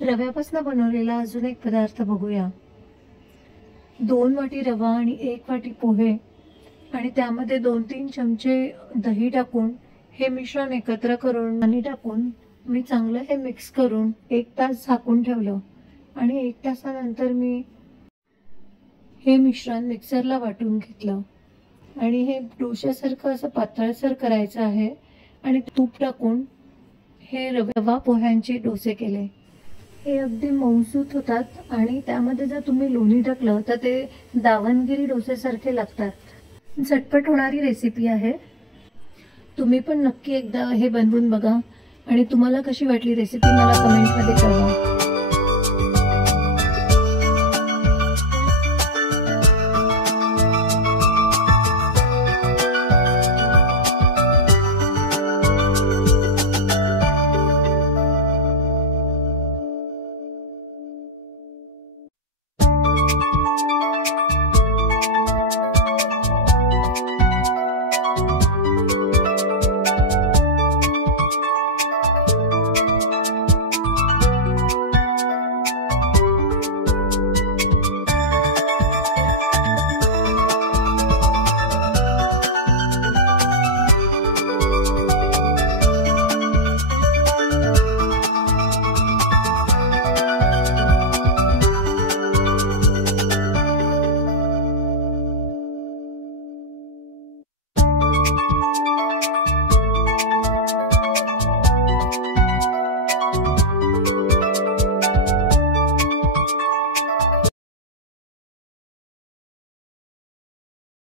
रव्यापासून बनवलेला अजून एक पदार्थ बघूया। 2 वाटी रवा आणि 1 वाटी पोहे आणि त्यामध्ये 2-3 चमचे दही टाकून हे मिश्रण एकत्र करून पाणी टाकून मी चांगलं हे मिक्स करून 1 तास झाकून ठेवलं आणि 1 तासानंतर मी हे मिश्रण मिक्सरला वाटून घेतलं आणि हे डोश्यासारखं असं पातळसर करायचं आहे आणि तूप टाकून हे रवा पोह्यांचे डोसे केले। हे अगदी मऊसूत होतात आणि त्यामध्ये जर तुम्ही लोणी टाकलं तर ते दावणगिरी डोसेसारखे लागतात। झटपट होणारी रेसिपी आहे, तुम्ही पण नक्की एकदा हे बनवून बघा आणि तुम्हाला कशी वाटली रेसिपी मला कमेंटमध्ये